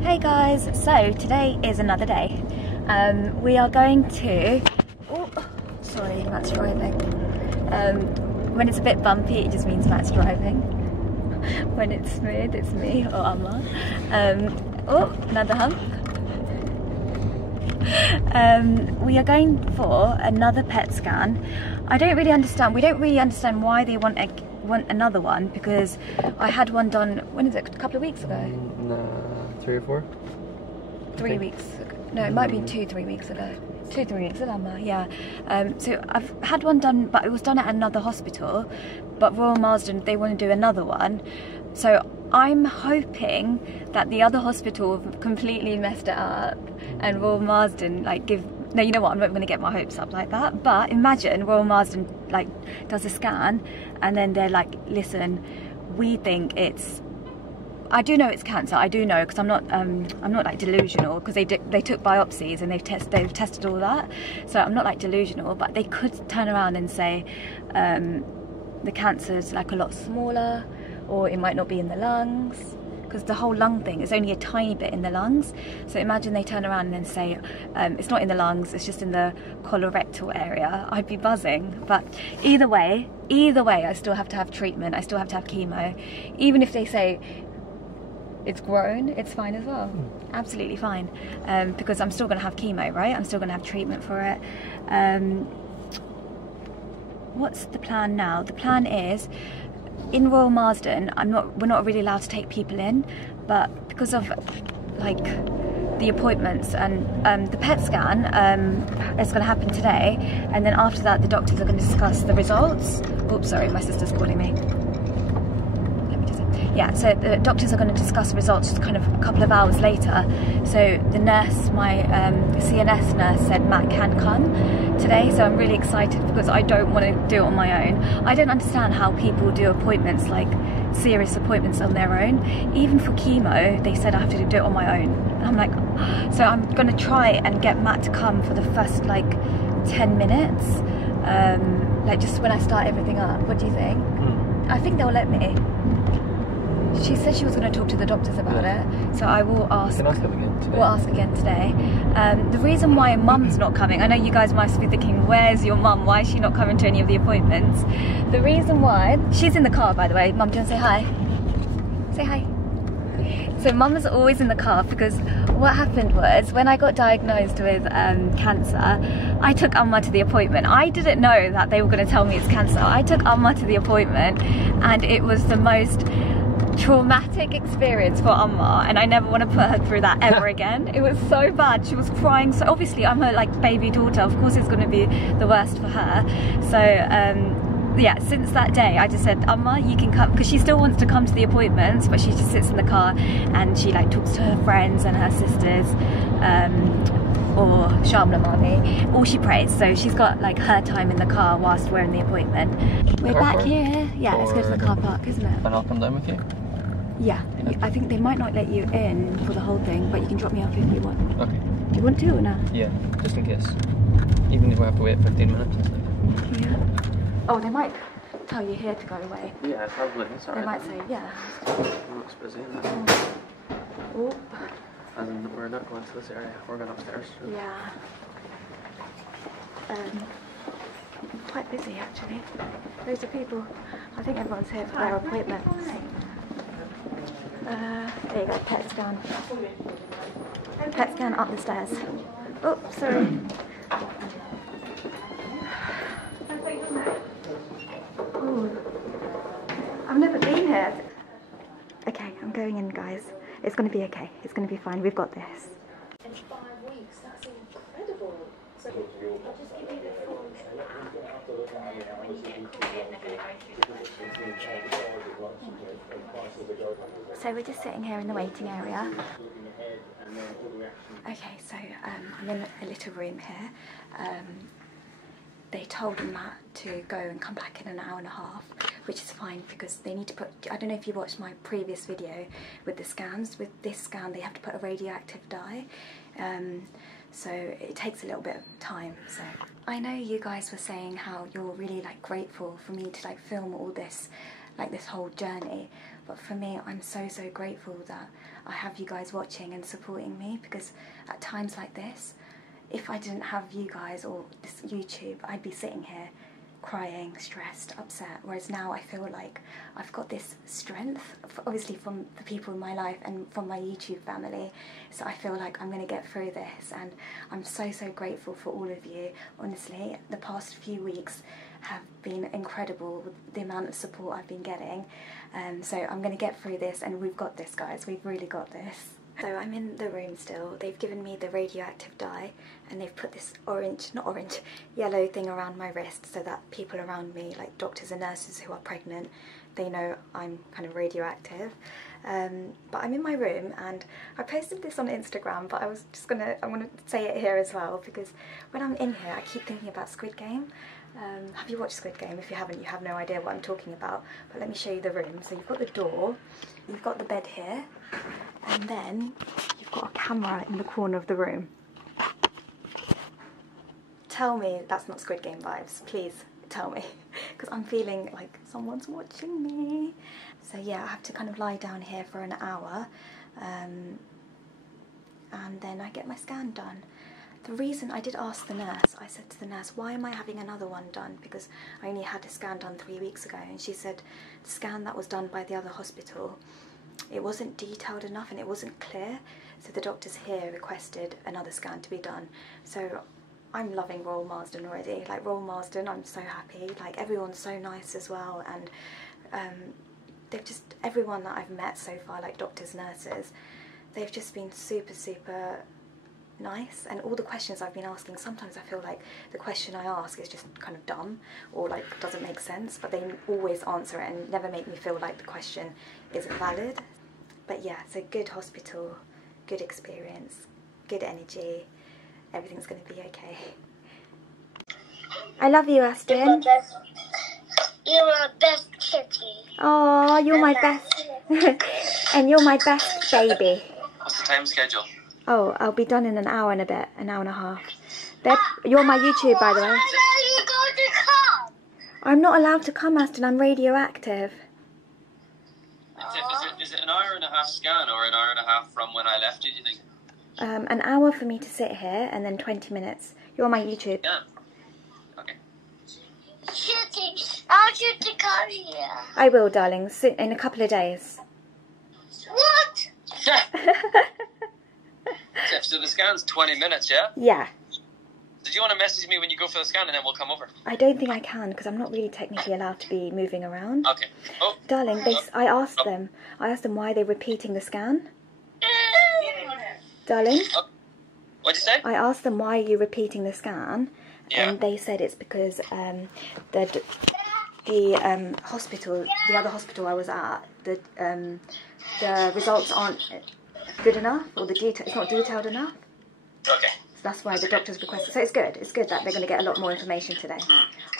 Hey guys, so today is another day. We are going to, oh, sorry, Matt's driving. When it's a bit bumpy, it just means Matt's driving. When it's smooth, it's me or Amma. Oh, another hump. We are going for another PET scan. I don't really understand, we don't really understand why they want another one, because I had one done, when is it, a couple of weeks ago? No, 3 or 4? 3 weeks ago. No, it might be 2-3 weeks ago. 2-3 weeks ago, yeah. So I've had one done, but it was done at another hospital, but Royal Marsden, they want to do another one. So I'm hoping that the other hospital completely messed it up and Royal Marsden no, you know what, I'm not going to get my hopes up like that, but imagine Royal Marsden does a scan and then they're like, listen, we think it's, I do know it's cancer, I do know, because I'm not like delusional, because they took biopsies and they've tested all that, so I'm not like delusional, but they could turn around and say the cancer's like a lot smaller, or it might not be in the lungs, because the whole lung thing is only a tiny bit in the lungs. So imagine they turn around and then say it's not in the lungs, it's just in the colorectal area. I'd be buzzing. But either way, I still have to have treatment, I still have to have chemo. Even if they say it's grown, it's fine as well, absolutely fine, because I'm still going to have chemo, right? I'm still going to have treatment for it. What's the plan now? The plan is, in Royal Marsden, we're not really allowed to take people in, but because of like the appointments and the PET scan is going to happen today, and then after that the doctors are going to discuss the results. Oops, sorry, my sister's calling me. Yeah, so the doctors are going to discuss the results kind of a couple of hours later. So the nurse, my CNS nurse, said Matt can come today, so I'm really excited because I don't want to do it on my own. I don't understand how people do appointments, like serious appointments on their own. Even for chemo, they said I have to do it on my own. And I'm like, so I'm going to try and get Matt to come for the first like 10 minutes, like just when I start everything up. What do you think? I think they'll let me. She said she was going to talk to the doctors about it, so I will ask. Can ask them again today. We'll ask again today. The reason why Mum's not coming, I know you guys must be thinking, where's your mum? Why is she not coming to any of the appointments? The reason why, she's in the car by the way. Mum, do you want to say hi? Say hi. So Mum is always in the car, because what happened was, when I got diagnosed with cancer, I took Amma to the appointment. I didn't know that they were going to tell me it's cancer. I took Amma to the appointment, and it was the most traumatic experience for Amma, and I never want to put her through that ever again. It was so bad. She was crying. So obviously I'm her like baby daughter, of course it's going to be the worst for her. So yeah, since that day I just said, Amma, you can come, because she still wants to come to the appointments, but she just sits in the car and she like talks to her friends and her sisters, or Shamla Mami, or she prays. So she's got like her time in the car whilst we're in the appointment. We're back here. Yeah, let's go to the car park, isn't it? And I'll come down with you? Yeah, I think they might not let you in for the whole thing, but you can drop me off if you want. Okay. Do you want to or no? Yeah, just in case. Even if we have to wait 15 minutes and stuff. Yeah. Oh, they might tell you here to go away. Yeah, probably. It's alright. They might say, yeah. It looks busy, isn't it? Oh. As in, we're not going to this area, we're going upstairs. Yeah. Quite busy actually. Loads of people. I think everyone's here for their appointments. There you go, PET scan. PET scan up the stairs. Oh, sorry. Ooh. I've never been here. Okay, I'm going in, guys. It's going to be okay. It's going to be fine. We've got this. In 5 weeks, that's incredible. So I'll just give you the full when you get called in, they're going to go through the So we're just sitting here in the waiting area. Okay, so I'm in a little room here. They told Matt to go and come back in an hour and a half, which is fine because they need to put, I don't know if you watched my previous video with the scans. With this scan they have to put a radioactive dye, so it takes a little bit of time. So I know you guys were saying how you're really like grateful for me to like film all this, like this whole journey, But for me, I'm so grateful that I have you guys watching and supporting me, because at times like this, if I didn't have you guys or this YouTube, I'd be sitting here crying, stressed, upset, whereas now I feel like I've got this strength, obviously from the people in my life and from my YouTube family, so I feel like I'm going to get through this, and I'm so grateful for all of you. Honestly, the past few weeks have been incredible with the amount of support I've been getting, so I'm going to get through this, and we've got this, guys, we've really got this. So I'm in the room still. They've given me the radioactive dye, and they've put this yellow thing around my wrist, so that people around me, like doctors and nurses who are pregnant, they know I'm kind of radioactive. But I'm in my room, and I posted this on Instagram, but I want to say it here as well, because when I'm in here I keep thinking about Squid Game. Have you watched Squid Game? If you haven't, you have no idea what I'm talking about, but let me show you the room. So you've got the door, you've got the bed here, and then you've got a camera in the corner of the room. Tell me that's not Squid Game vibes, please tell me, because I'm feeling like someone's watching me. So yeah, I have to kind of lie down here for an hour, and then I get my scan done. The reason I did ask the nurse, I said to the nurse, why am I having another one done? Because I only had a scan done 3 weeks ago, and she said the scan that was done by the other hospital, it wasn't detailed enough and it wasn't clear, so the doctors here requested another scan to be done. So I'm loving Royal Marsden already. Like, Royal Marsden, I'm so happy. Like, everyone's so nice as well, and they've just, everyone that I've met so far, like doctors, nurses, they've just been super nice. And all the questions I've been asking, sometimes I feel like the question I ask is just kind of dumb or like doesn't make sense, but they always answer it and never make me feel like the question isn't valid. But yeah, it's a good hospital, good experience, good energy, everything's going to be okay. I love you, Aston. You're my best kitty. Oh, you're my best. And you're my best baby. What's the time schedule? Oh, I'll be done in an hour and a bit, an hour and a half. Beb, you're my YouTube, by the way. Are you going to come? I'm not allowed to come, Aston. I'm radioactive. Is it an hour and a half scan or an hour and a half from when I left you, do you think? An hour for me to sit here, and then 20 minutes. You're my YouTube. Yeah. Okay. Shooting. I want you to come here. I will, darling, in a couple of days. What? So the scan's 20 minutes, yeah? Yeah. Did you want to message me when you go for the scan and then we'll come over? I don't think I can, because I'm not really technically allowed to be moving around. Okay. Oh. Darling, I asked them why they're repeating the scan. Darling? Oh. What'd you say? I asked them why you're repeating the scan, Yeah. and they said it's because the hospital, the other hospital I was at, the results aren't good enough, or it's not detailed enough. Okay. So that's why the doctors requested. So it's good that they're going to get a lot more information today.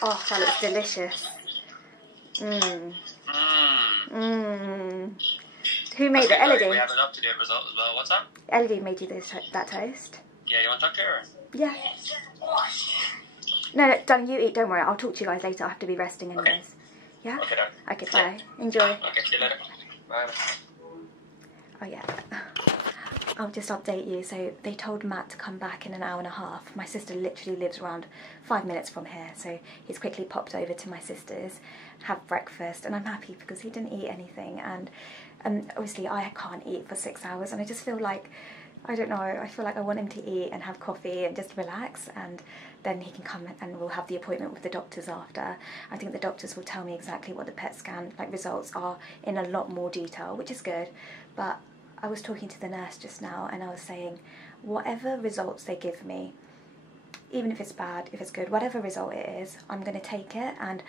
Oh, that looks delicious. Who made it? Elodie? We have an up-to-date result as well. What's that? Elodie made you that toast. Yeah, you want to talk to her? Yeah. No, darling, you eat. Don't worry. I'll talk to you guys later. I have to be resting anyways. Okay. Yeah? Okay, darling. Okay, bye. Enjoy. Okay, see you later. Bye. Oh yeah, I'll just update you. So they told Matt to come back in an hour and a half. My sister literally lives around 5 minutes from here, so he's quickly popped over to my sister's, have breakfast, and I'm happy because he didn't eat anything, and obviously I can't eat for 6 hours, and I just feel like, I don't know, I feel like I want him to eat and have coffee and just relax, and then he can come and we'll have the appointment with the doctors after. I think the doctors will tell me exactly what the PET scan results are in a lot more detail, which is good. But I was talking to the nurse just now, and I was saying, whatever results they give me, even if it's bad, if it's good, whatever result it is, I'm going to take it, and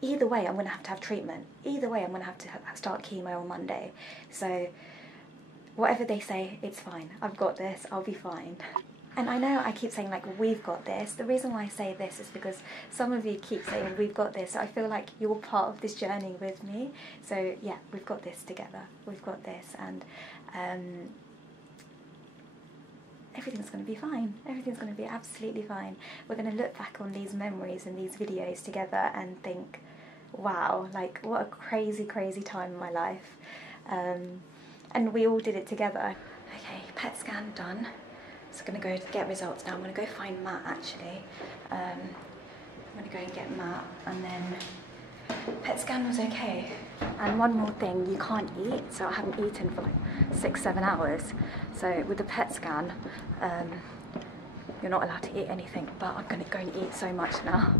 either way I'm going to have treatment. Either way I'm going to have to start chemo on Monday. So whatever they say, it's fine. I've got this, I'll be fine. And I know I keep saying, like, we've got this. The reason why I say this is because some of you keep saying, we've got this. So I feel like you're part of this journey with me. So, yeah, we've got this together. We've got this. And everything's going to be fine. Everything's going to be absolutely fine. We're going to look back on these memories and these videos together and think, wow, like what a crazy, crazy time in my life. And we all did it together. Okay, PET scan done. So I'm gonna go get results now. I'm gonna go find Matt actually. I'm gonna go and get Matt, and then PET scan was okay. And one more thing, you can't eat, so I haven't eaten for like 6-7 hours. So with the PET scan, you're not allowed to eat anything, but I'm gonna go and eat so much now.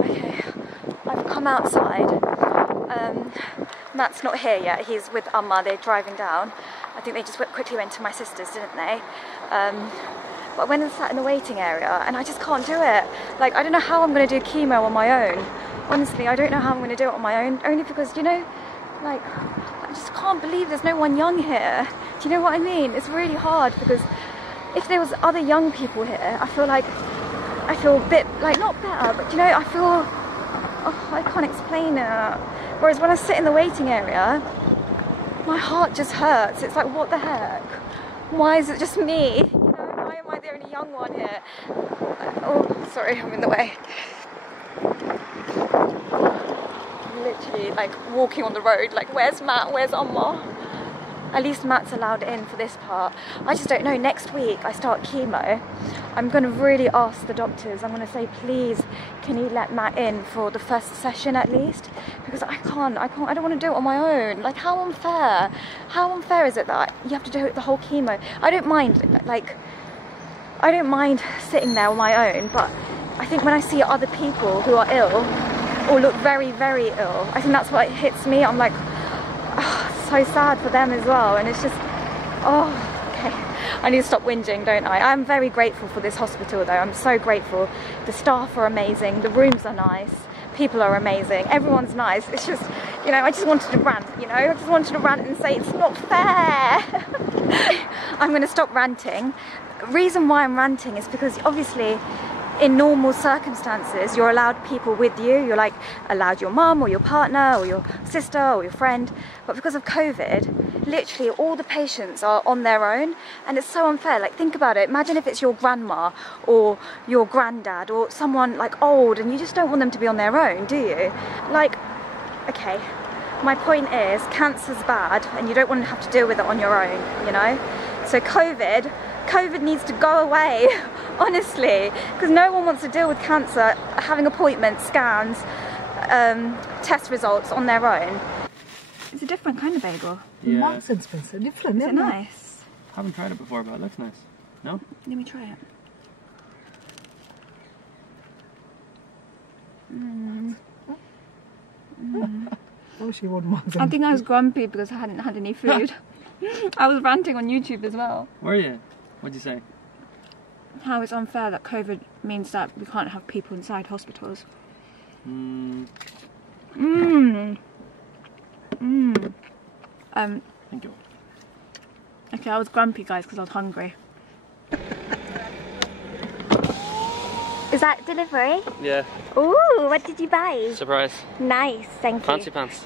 Okay, I've come outside. Matt's not here yet, he's with Amma, they're driving down. I think they just quickly went to my sister's, didn't they? But I went and sat in the waiting area and I just can't do it. Like, I don't know how I'm going to do chemo on my own. Honestly, I don't know how I'm going to do it on my own, only because, you know, like, I just can't believe there's no one young here. Do you know what I mean? It's really hard because if there was other young people here, I feel a bit, like, not better, but, you know, I feel, oh, I can't explain it. Whereas when I sit in the waiting area, my heart just hurts. It's like, what the heck? Why is it just me? You know, why am I the only young one here? Oh, sorry, I'm in the way. Literally, like, walking on the road, like, where's Matt? Where's Amma? At least Matt's allowed in for this part. I just don't know. Next week, I start chemo. I'm going to really ask the doctors. I'm going to say, please, can you let Matt in for the first session at least? Because I don't want to do it on my own. Like, how unfair? How unfair is it that you have to do the whole chemo? I don't mind, like, I don't mind sitting there on my own, but I think when I see other people who are ill or look very, very ill, I think that's what hits me. I'm like, oh, so sad for them as well, and it's just, oh, okay, I need to stop whinging, don't I? I'm very grateful for this hospital though. I'm so grateful. The staff are amazing, the rooms are nice, people are amazing, everyone's nice. It's just, you know, I just wanted to rant, you know, I just wanted to rant and say it's not fair. I'm going to stop ranting. The reason why I'm ranting is because obviously in normal circumstances you're allowed people with you, you're like allowed your mum or your partner or your sister or your friend, but because of COVID, literally all the patients are on their own, and it's so unfair. Like, think about it, imagine if it's your grandma or your granddad or someone like old and you just don't want them to be on their own, do you? Like, okay, my point is cancer's bad and you don't want to have to deal with it on your own, you know? So COVID needs to go away, honestly, because no one wants to deal with cancer, having appointments, scans, test results on their own. It's a different kind of bagel. Yeah. Nonsense, Spencer. Different, Is it nice? I haven't tried it before, but it looks nice. No? Let me try it. Oh, she wouldn't want I think I was grumpy because I hadn't had any food. I was ranting on YouTube as well. Were you? What'd you say? How it's unfair that COVID means that we can't have people inside hospitals. Thank you. Okay, I was grumpy, guys, because I was hungry. Is that delivery? Yeah. Ooh, what did you buy? Surprise. Nice, thank you. Fancy pants.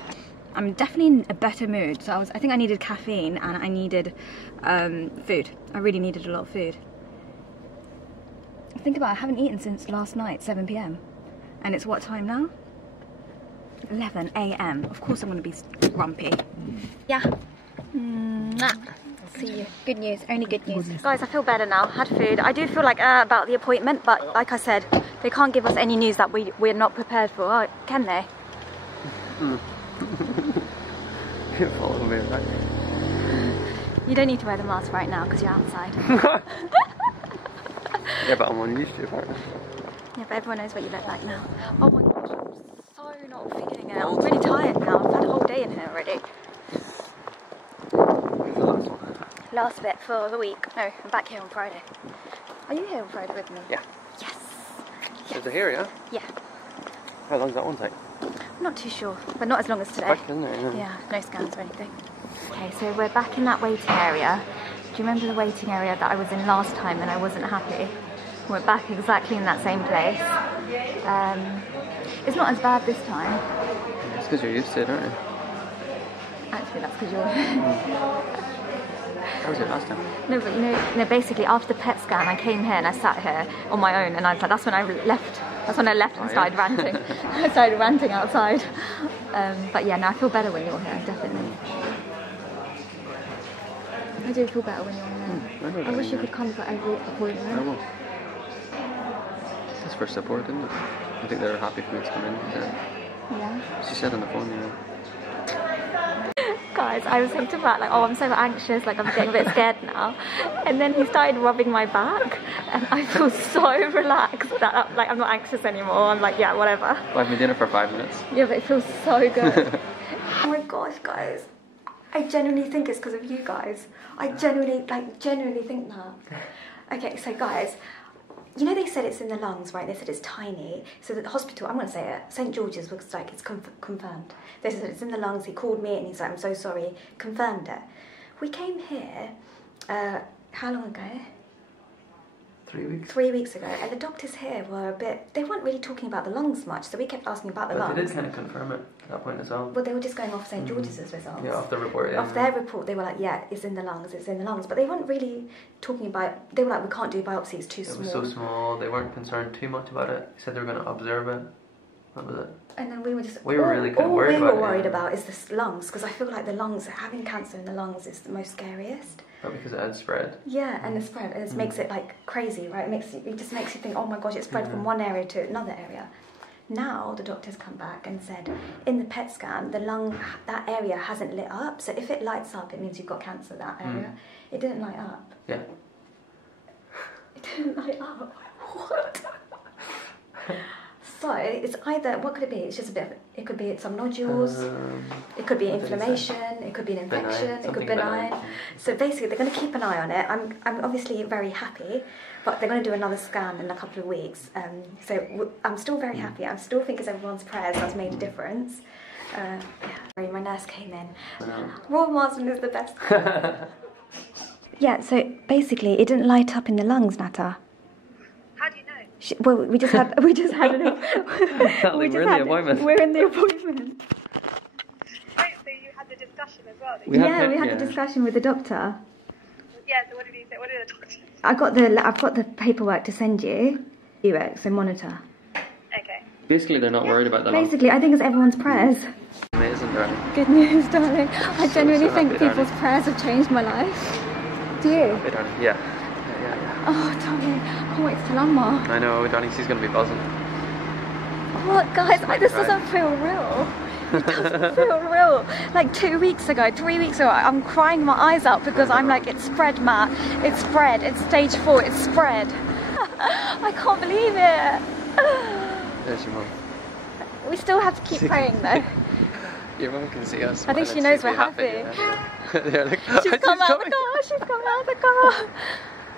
I'm definitely in a better mood. So I think I needed caffeine and I needed food. I really needed a lot of food. Think about it, I haven't eaten since last night, 7 PM. And it's what time now? 11 AM. Of course I'm going to be grumpy. Yeah. See you. Good news, only good news. Guys, I feel better now. Had food. I do feel like about the appointment, but like I said, they can't give us any news that we're not prepared for, can they? You're following me, right? You don't need to wear the mask right now because you're outside. Yeah, but I'm on YouTube, aren't I? Yeah, but everyone knows what you look like now. Oh my gosh, I'm so not feeling it. I'm really tired now. I've had a whole day in here already. When's the last one? Last bit for the week. No, I'm back here on Friday. Are you here on Friday with me? Yeah. Yes. Is it here, yeah? Yeah. How long does that one take? I'm not too sure, but not as long as today. Quick, isn't it? Yeah, no scans or anything. Okay, so we're back in that waiting area. Do you remember the waiting area that I was in last time and I wasn't happy? We're back exactly in that same place. It's not as bad this time. It's because you're used to it, aren't you? Actually, that's because you're... How was it last time? No, but you know, basically after the PET scan, I came here and I sat here on my own, and I was like, that's when I left That's when I left and started ranting. I started ranting outside. But yeah, no, I feel better when you're here, definitely. I do feel better when you're here. I wish you could come for every appointment. I will. It's for support, isn't it? I think they're happy for me to come in. Yeah. She said on the phone, yeah. Guys, I was saying to Matt, like, oh, I'm so anxious, like, I'm getting a bit scared now. And then he started rubbing my back, and I feel so relaxed that, like, I'm not anxious anymore. I'm like, yeah, whatever. Well, I've been doing it for 5 minutes. Yeah, but it feels so good. Oh my gosh, guys. I genuinely think it's because of you guys. I genuinely think that. Okay, so guys, you know they said it's in the lungs, right? They said it's tiny. So the hospital, I'm going to say it, St. George's looks like it's confirmed. They said it's in the lungs. He called me and he's like, I'm so sorry. Confirmed it. We came here, how long ago? 3 weeks. 3 weeks ago. And the doctors here were a bit, they weren't really talking about the lungs much. So we kept asking about the lungs. But they did kind of confirm it at that point as well. Well, they were just going off St. George's results. Yeah, off the report, yeah. Off their report, they were like, yeah, it's in the lungs, it's in the lungs. But they weren't really talking about, they were like, we can't do biopsy, it's too small. It was so small, they weren't concerned too much about it. They said they were going to observe it. That was it. And then we were just, we were really kind of worried about it. All we were worried about is the lungs, because I feel like the lungs, having cancer in the lungs is the most scariest. But because it had spread. Yeah, and the spread, and it makes it like crazy, right? It just makes you think, oh my gosh, it spread from one area to another area. Now the doctors come back and said, in the PET scan, the lung, that area hasn't lit up. So if it lights up, it means you've got cancer that area. It didn't light up. Yeah. It didn't light up. What? So it's either, what could it be? It's just a bit of, it could be some nodules, it could be inflammation, it could be an infection, it could be benign. So basically they're going to keep an eye on it. I'm obviously very happy, but they're going to do another scan in a couple of weeks. So I'm still very happy. I still think it's everyone's prayers that's made a difference. Yeah. My nurse came in. Royal Marsden is the best. Yeah, so basically it didn't light up in the lungs, Nata. How do you know? Well, we just had an, we're in the appointment. We're in the appointment. Oh, so you had the discussion as well? We had the discussion with the doctor. Yeah, so what did he say? What did the doctor say? I've got the paperwork to send you. So monitor. Okay. Basically, they're not worried about that. Basically, I think it's everyone's prayers. Amazing, darling. Good news, darling. I genuinely so think happy, people's darling. prayers have changed my life. Do you? Happy, darling. Yeah. Oh, darling, I can't wait to tell Amma. I know, darling, she's going to be buzzing. What, guys? This doesn't feel real. It doesn't feel real. Like 2 weeks ago, 3 weeks ago, I'm crying my eyes out because I'm like, it's spread, Matt. It's spread. It's stage 4. It's spread. I can't believe it. There's your mum. We still have to keep praying, though. Your mum can see us. I think she knows we're happy. They're like, She's come out the car. She's come out the car.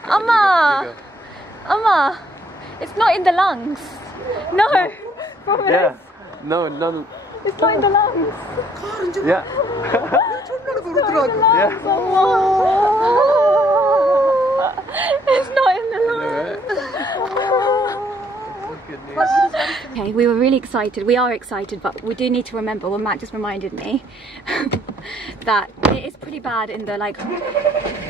Amma! Amma! It's not in the lungs. No! Promise. Yeah. No. It's not in the lungs. Yeah. Yeah. It's not in the lungs. Good news. Okay, we were really excited. We are excited, but we do need to remember, well, Matt just reminded me, that it is pretty bad in the like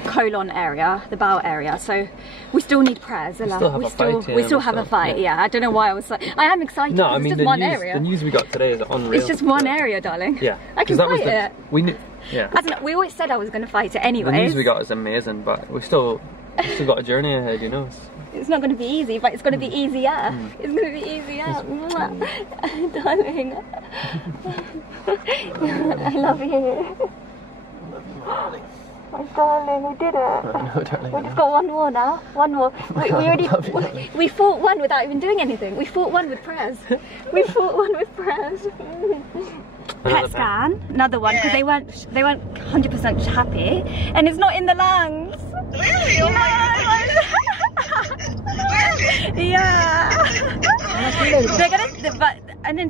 colon area, the bowel area. So we still need prayers. We still have a fight. Yeah, I don't know why I was like, I am excited. No, I mean it's just the one news. area. The news we got today is unreal. It's just one area, darling. Yeah, I can fight it. We knew. Yeah. We always said I was going to fight it anyway. The news we got is amazing, but we still got a journey ahead, you know. It's not going to be easy, but it's going to be easier. It's going to be easier. Darling. I love you. My darling, we did it. I know, darling. We just got one more now. One more. We fought one without even doing anything. We fought one with prayers. We fought one with prayers. PET scan, another one, because they weren't 100% happy, and it's not in the lungs. Really? Oh my God. Yeah. They're gonna, but and then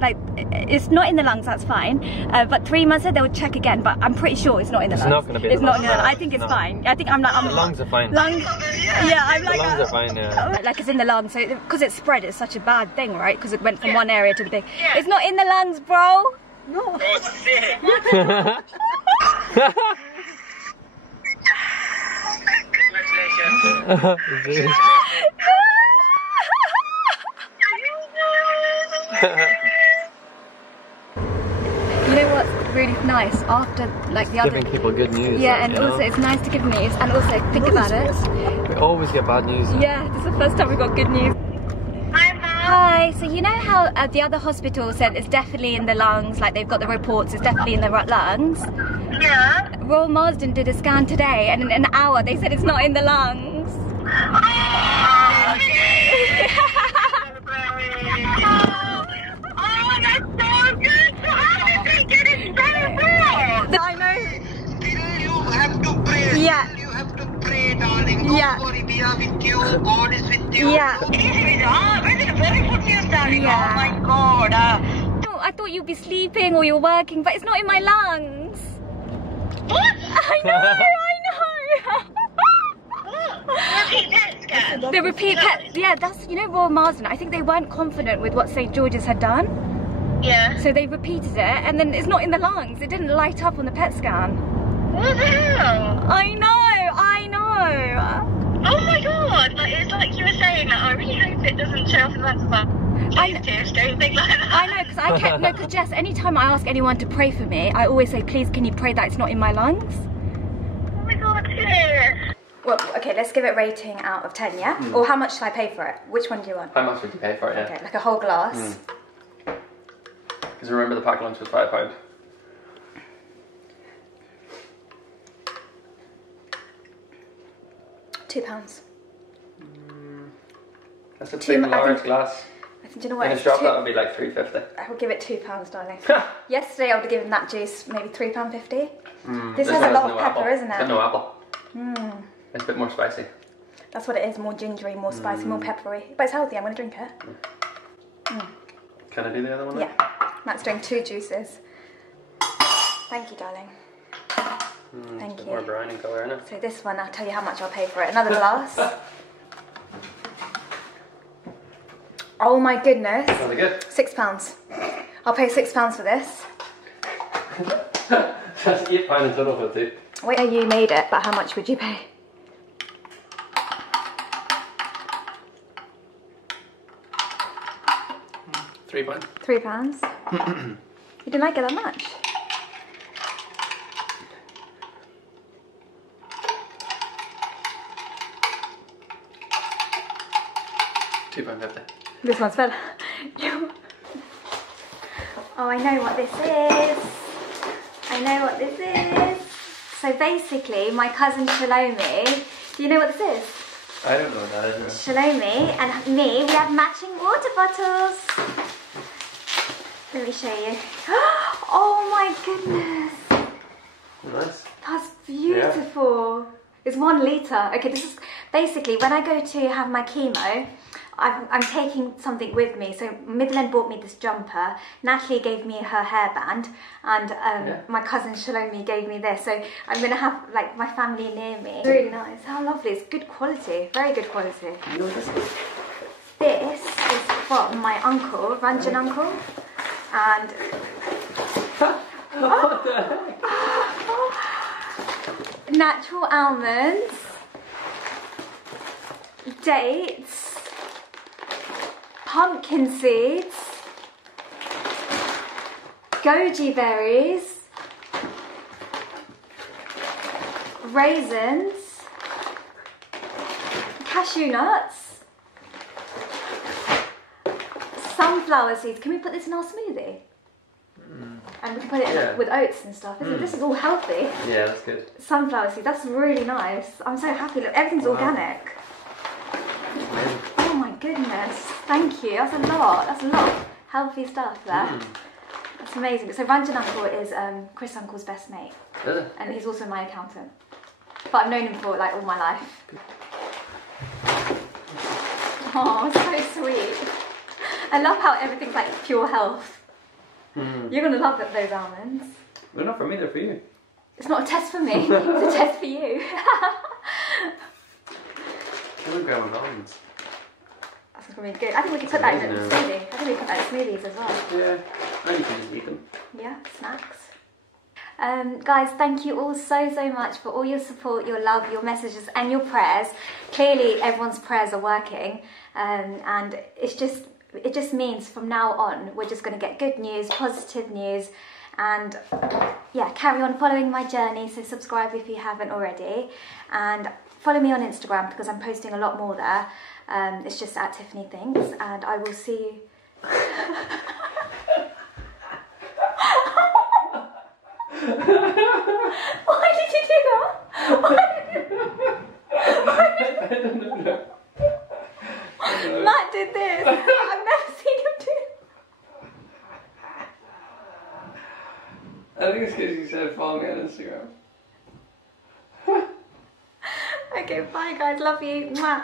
like it's not in the lungs. That's fine. But 3 months later they would check again. But I'm pretty sure it's not in the lungs. It's not going to be. It's not in the lungs. I think it's fine. I think I'm like the lungs are fine. Yeah, I'm like. The lungs are fine. Yeah. Like it's in the lungs. So because it's spread, it's such a bad thing, right? Because it went from one area to the big. It's not in the lungs, bro. No. really nice after like the other. Giving people good news. Yeah, like, and you know? also it's nice to give news, and also think about it. We always get bad news. Yeah, this is the first time we got good news. Hi, Mum. Hi, so you know how the other hospital said it's definitely in the lungs, like they've got the reports, it's definitely in the lungs? Yeah. Royal Marsden did a scan today, and in an hour they said it's not in the lungs. Oh, okay. Oh, that's so good. So how did they get it so wrong? I know. Still you have to pray. Yeah. Still you have to pray, darling. Don't Yeah. worry, we are with you. God is with you. Yeah. Very good news, darling. Yeah. Oh my God. No, I thought you'd be sleeping or you're working, but it's not in my lungs. What? I know. Repeat PET scan. The repeat PET, yeah, that's, you know, Royal Marsden, I think they weren't confident with what St George's had done, Yeah. so they repeated it, and then it's not in the lungs, it didn't light up on the PET scan. What the hell? I know. Oh my God. Like, it's like you were saying that. I really hope it doesn't show up in that spot. Please, Tish, don't think like that. I know, because Jess, anytime I ask anyone to pray for me, I always say, please can you pray that it's not in my lungs? Oh my God, Tish. Well, okay, let's give it a rating out of 10, yeah? Or how much should I pay for it? Which one do you want? How much would you pay for it? Yeah. Okay, like a whole glass. Because remember the pack lunch was £5. £2. That's a Two- big I large think- glass. I think, do you know what? In a It's shop two- that would be like £3.50. I will give it £2, darling. Yesterday I would have given that juice maybe £3.50. This has a one lot has of no pepper, apple. isn't It's got it? no apple. It's a bit more spicy. That's what it is, more gingery, more spicy, more peppery. But it's healthy, I'm going to drink it. Can I do the other one? Yeah, Matt's doing 2 juices. Thank you, darling. Thank More you. brown in colour, isn't it? So this one, I'll tell you how much I'll pay for it. Another glass. Oh my goodness. Really good. £6. I'll pay £6 for this. That's £8 in total for the two. Wait, you made it, but how much would you pay? £3. £3. You didn't like it that much? £2.50. This one's better. Oh, I know what this is. I know what this is. So basically, my cousin Shalomi, do you know what this is? I don't know what that is. Shalomi and me, we have matching water bottles. Let me show you. Oh my goodness. Nice. That's beautiful. It's 1 litre. Okay, this is basically when I go to have my chemo, I'm taking something with me. So Midland bought me this jumper, Natalie gave me her hairband, and my cousin Shalomi gave me this. So I'm going to have like my family near me. Really nice. How lovely. It's good quality. Very good quality. You know what this is? This is from my uncle, Ranjan uncle. And What the heck? natural almonds, dates, pumpkin seeds, goji berries, raisins, cashew nuts, sunflower seeds. Can we put this in our smoothie? And we can put it Yeah. with oats and stuff. This is all healthy. Yeah, that's good. Sunflower seed, that's really nice. I'm so happy. Look, everything's organic. Oh my goodness. Thank you. That's a lot. That's a lot of healthy stuff there. That's amazing. So Ranjan Uncle is Chris Uncle's best mate. Is it? And he's also my accountant. But I've known him for like all my life. Oh, so sweet. I love how everything's like pure health. You're going to love those almonds. They're not for me, they're for you. It's not a test for me, it's a test for you. 1 gram of almonds. That's going to be good. I think we could put that in a smoothie. I think we could put that in smoothies as well. Yeah, and you can just eat them. Yeah, snacks. Guys, thank you all so much for all your support, your love, your messages and your prayers. Clearly everyone's prayers are working, and it just means from now on we're just going to get good news, positive news, and yeah, carry on following my journey. So subscribe if you haven't already, and follow me on Instagram because I'm posting a lot more there. It's just at Tiffany Thinks, and I will see you. Why did you do that? Matt did this. I've never seen him do. I think it's because you said follow me on Instagram. Okay, bye guys. Love you. Mwah.